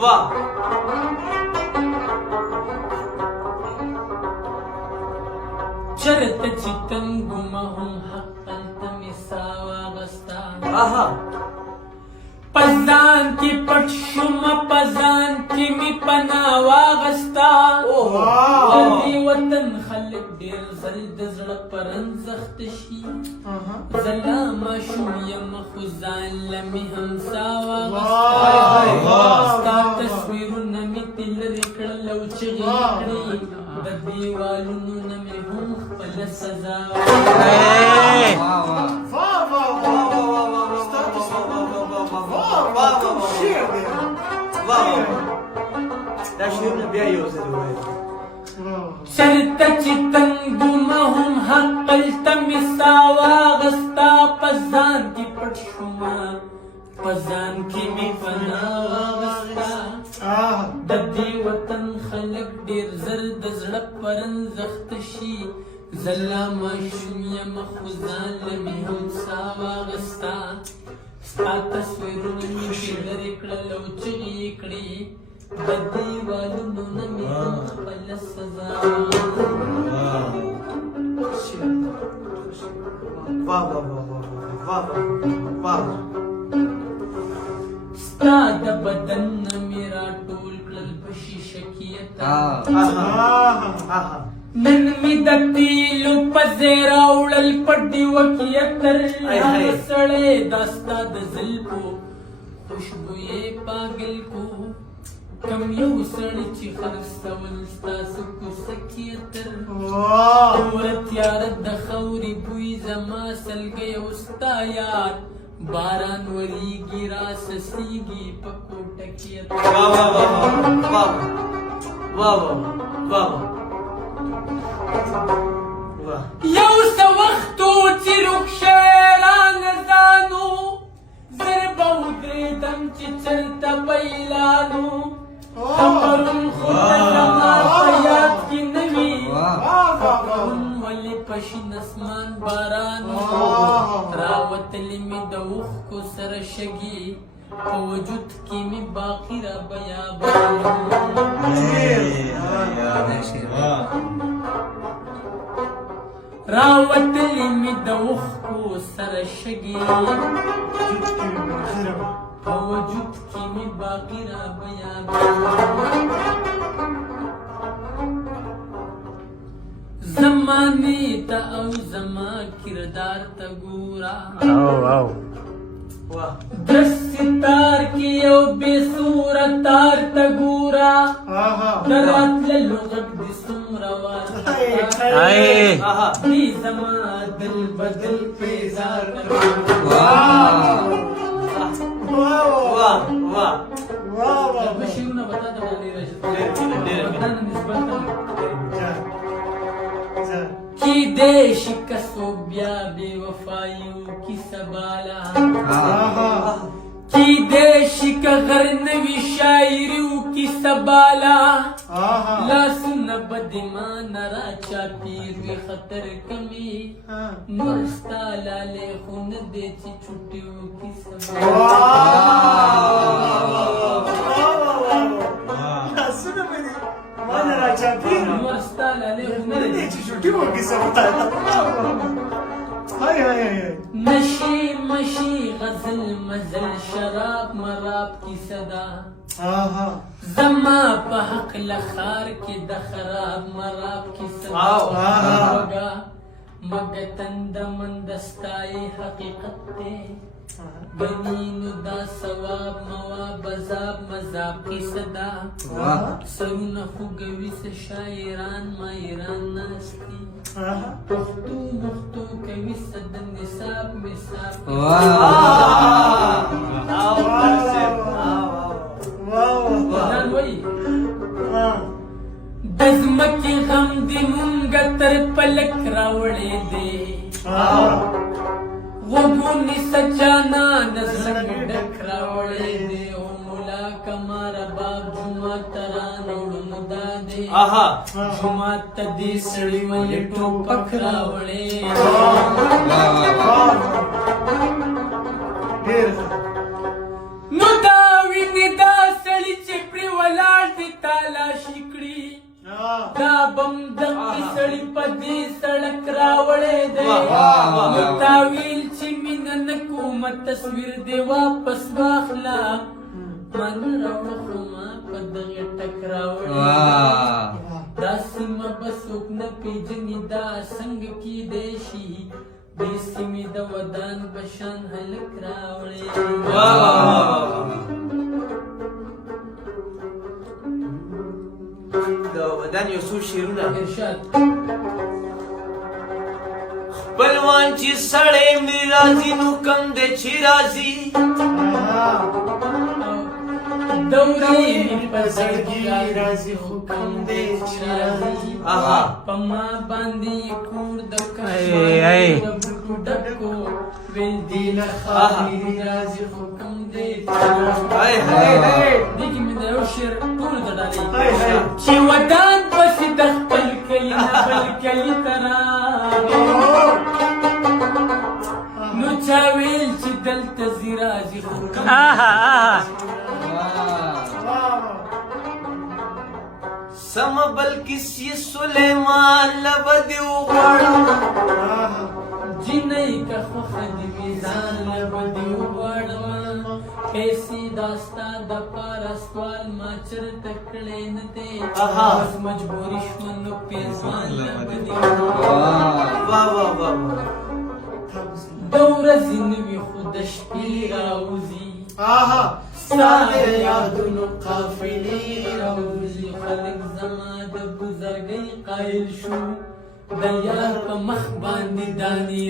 वाह चरत चितन गुमहुम हक्कल तमिसावा गस्ता आहा पजान की पटशुम पजान की मी पनावा गस्ता वली वतन खलक देर जल्द जड़ परन जख्तशी जला मशुम यम खुजान लमी हमसावा गस्ता तस्वीर नमी तिल रिकड़ लौचगी दबी वालुनु नमी हम खपल सजा شرط चितन गुमहुम हक्कल तमिसावा गस्ता पजान की पटशुमा पजान की मी फनावा गस्ता ददी वतन खलक देर जर्द जड़ परन जख्तशी जला मशुम यम खुजान लमी हमसावा गस्ता स्ता तस्वीरुन मी पिलर इकड़ लौचगी इकड़ी बदी वालुनु नमी हम खपल सजा वाह वाह वाह वाह स्ता द बदन मेरा टोल कल बशी शकीयता नन मी दतीलु पजेरा उड़ल पड्डी वकियतर सड़े दास्ता द जिल्पो खुशबुए पागल को कम यू सड़ची खरसवल स्तासु सकियतर औरत यारत द खौरी बुई जमा सल गए उस्ता यार बारान वरी गिरा ससीगी पको टकियतर वाह वाह वाह वाह वाह वाह यौ सवख्तो चिरुक शेरान जानू ज़रबौ द्रेदम चिचरता बैलानू खबरुन खुद जमा फयाद की नमी खबरुन वली पशिन असमान बारानू रावत लिमी दौख को सरशगी वजूद की मी बाकी रा बयाबानू रावत लिमी दौख को सरशगी वजूद की मी बाकी रा बयाबानू जमाने ता औ जमा किरदार तगूरा दस सितार की ओ बेसूरतार तगूरा दरात लुगत दिसुमरवा दी जमा दिल बदल पेजार वाह वाह बशीर ने बता दो की देश कसोबिया बेवफायू की सबाला की देश का गरनवी शायरू की सबाला ला सुन बदिमा नरा चापीर खतर कमी मुस्ता लाले खुन देची छुट्टियों की नशी मशी गजल मजल शराब मराब की सदा जमा पहक लखार के दखराब मराब की सदा मगतंद मंदस्ताए हकीकत बनीनु दा सवाब मवाब बजाब मजाब की सदा सरुन खुगवी से शायरान मायरान नास्ती पुख्तू मुख्तू कवी सदन निसाब मिसाब दजमकी गम दिमुंगा तर पलक रावड़े दे वगुनी सचाना नजर डखरावड़े दे ओ मुला कमारा बाप जुमा तरान उड़मुदा दे जुमा तदी सड़ी वले टो पखरावड़े नुदावी निदा بم دقی سړی په دې سړک راوړی دی واه. تا ویل چې مینه نه کومه تصویر دې واپس واخله ما نه راوړه خو ما په دغې ټک راوړی دا سیمه به څوک نه پېژني دا څنګه کیدی شي دې سیمې د ودان په شان هلک راوړی د ودان یو څو شعرونه ارشاد خپلوان چې سړی مې راځي نو کم دی چې راځي دورې مې په زړګي راځي خو کم دی چې راځي په ما باندې کور د کشمیر د بوټو ډکو ویل دې له خاورې راځي خو کم دی چې راځي دې کې مې د یو شعر ټولو ته ډالۍ چې ودان پسې د خپل کلي نه بل کلي ته راغی نو چا ویل چې دلته ځي راځي خو کم سم بلکې سی سلیمان لبدی وغواړم جنۍ که خوښه دې وي ځان له بدې وغواړم پیسې دا ستا دپاره سوال ما چېرته کړی نه دی بس مجبوري شوه نو پېزوان له بدې وغواړم د ورځې نه وي خو د شپې راوځي ستا د یادونو قافلې راوځي خلک زما د بزرګۍ قایل شو د یار په مخ باندې دانې